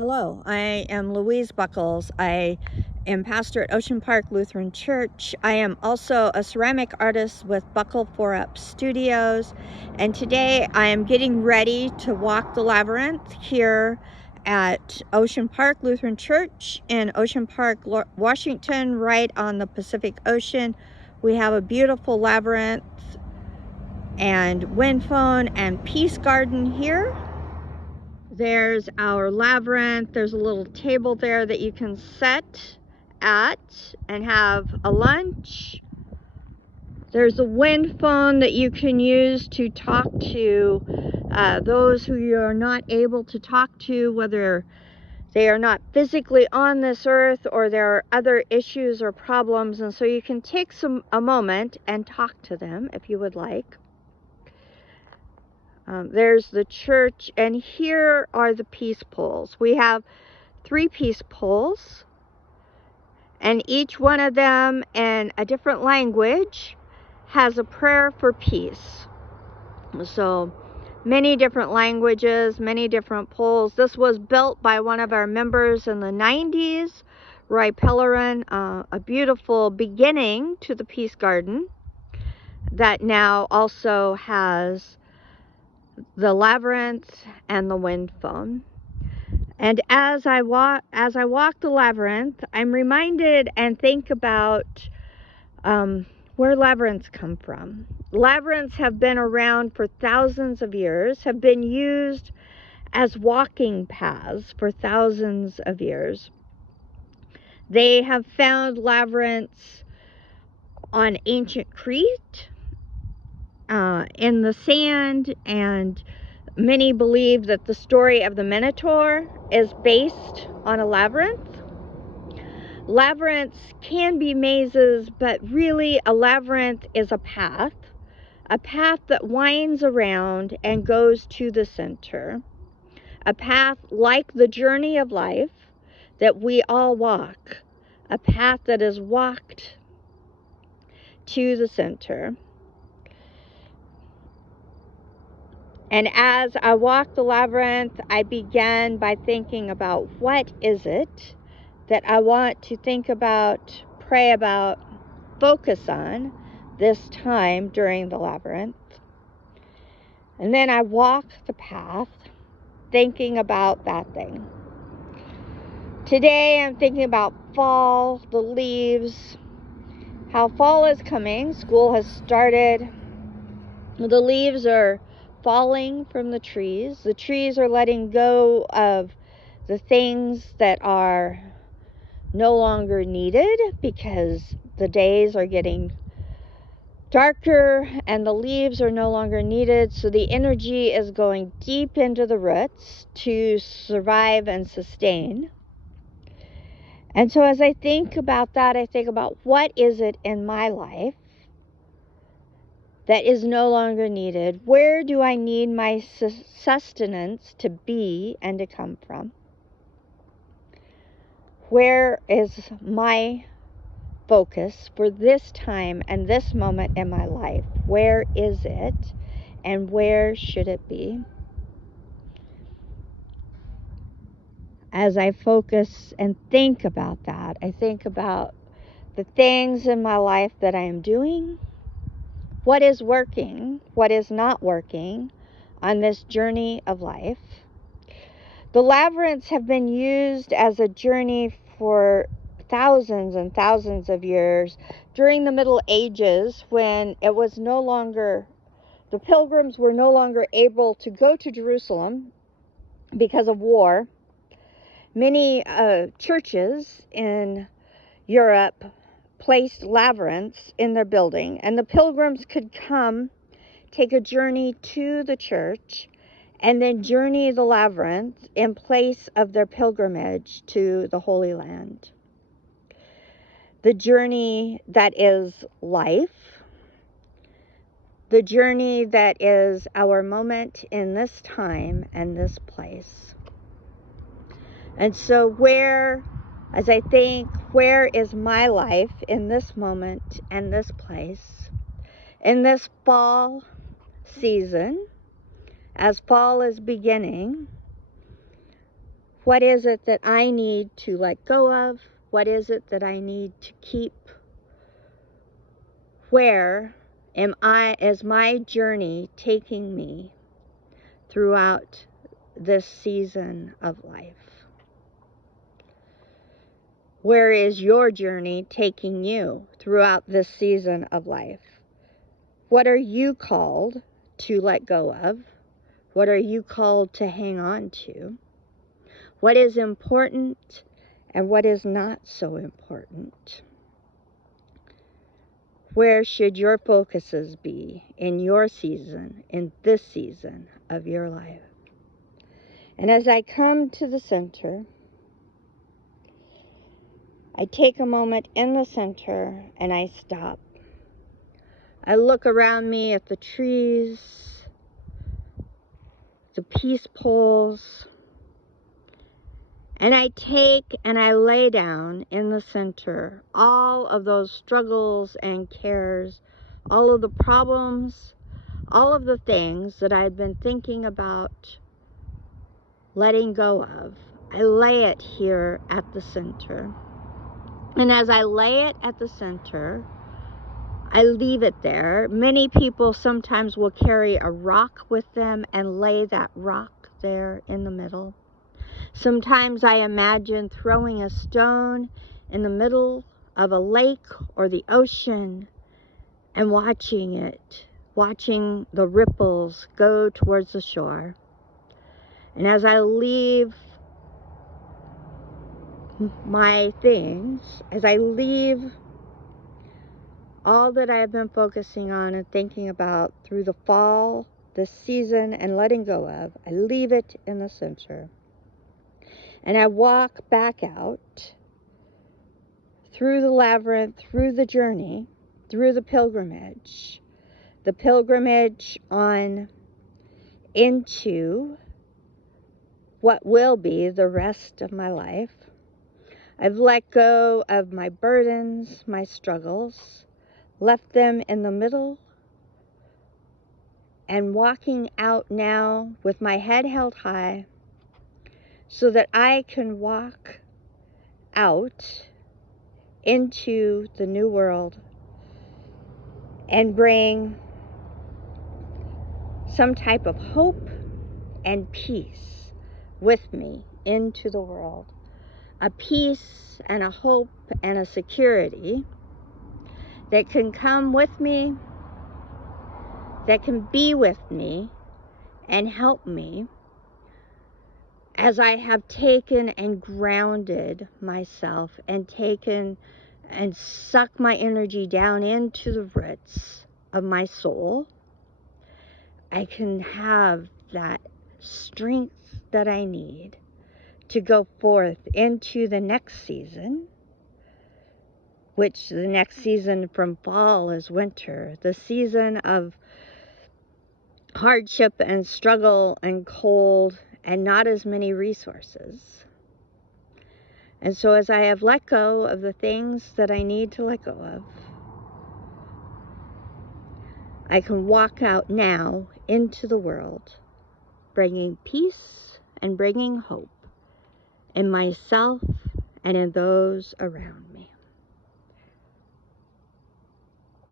Hello, I am Louise Buckles. I am pastor at Ocean Park Lutheran Church. I am also a ceramic artist with Buckle 4Up Studios, and today I am getting ready to walk the labyrinth here at Ocean Park Lutheran Church in Ocean Park, Washington, right on the Pacific Ocean. We have a beautiful labyrinth and wind phone and peace garden here. There's our labyrinth. There's a little table there that you can sit at and have a lunch. There's a wind phone that you can use to talk to those who you're not able to talk to, whether they are not physically on this earth or there are other issues or problems. And so you can take a moment and talk to them if you would like. There's the church, and here are the peace poles. We have 3 peace poles, and each one of them in a different language has a prayer for peace. So many different languages, many different poles. This was built by one of our members in the 90s, Roy Pellerin, a beautiful beginning to the Peace Garden that now also has the labyrinth and the wind phone. And as I walk the labyrinth, I'm reminded and think about where labyrinths come from. Labyrinths have been around for thousands of years, have been used as walking paths for thousands of years. They have found labyrinths on ancient Crete, in the sand, and many believe that the story of the Minotaur is based on a labyrinth. Labyrinths can be mazes, but really a labyrinth is a path that winds around and goes to the center. A path like the journey of life that we all walk, a path that is walked to the center. And as I walk the labyrinth, I began by thinking about what is it that I want to think about, pray about, focus on this time during the labyrinth. And then I walk the path thinking about that thing. Today I'm thinking about fall, the leaves, how fall is coming. School has started. The leaves are falling from the trees. The trees are letting go of the things that are no longer needed because the days are getting darker and the leaves are no longer needed. So the energy is going deep into the roots to survive and sustain. And so as I think about that, I think about what is it in my life that is no longer needed? Where do I need my sustenance to be and to come from? Where is my focus for this time and this moment in my life? Where is it, and where should it be? As I focus and think about that, I think about the things in my life that I am doing, what is working, what is not working on this journey of life. The labyrinths have been used as a journey for thousands and thousands of years. During the Middle Ages, when it was no longer, the pilgrims were no longer able to go to Jerusalem because of war, many churches in Europe placed labyrinths in their building, and the pilgrims could come, take a journey to the church, and then journey the labyrinth in place of their pilgrimage to the Holy Land. The journey that is life, the journey that is our moment in this time and this place. And so as I think, where is my life in this moment and this place? In this fall season, as fall is beginning, What is it that I need to let go of? What is it that I need to keep? Where is my journey taking me throughout this season of life? Where is your journey taking you throughout this season of life? What are you called to let go of? What are you called to hang on to? What is important and what is not so important? Where should your focuses be in your season, in this season of your life? And as I come to the center, I take a moment in the center and I stop. I look around me at the trees, the peace poles, and I take and I lay down in the center all of those struggles and cares, all of the problems, all of the things that I've been thinking about letting go of. I lay it here at the center. And as I lay it at the center, I leave it there. Many people sometimes will carry a rock with them and lay that rock there in the middle. Sometimes I imagine throwing a stone in the middle of a lake or the ocean and watching the ripples go towards the shore. And as I leave my things, as I leave all that I have been focusing on and thinking about through the fall, this season, and letting go of, I leave it in the center. And I walk back out through the labyrinth, through the journey, through the pilgrimage on into what will be the rest of my life. I've let go of my burdens, my struggles, left them in the middle, and walking out now with my head held high so that I can walk out into the new world and bring some type of hope and peace with me into the world. A peace and a hope and a security that can come with me, that can be with me and help me as I have taken and grounded myself and taken and sucked my energy down into the roots of my soul. I can have that strength that I need to go forth into the next season, which the next season from fall is winter, the season of hardship and struggle and cold and not as many resources. And so as I have let go of the things that I need to let go of, I can walk out now into the world, bringing peace and bringing hope in myself and in those around me.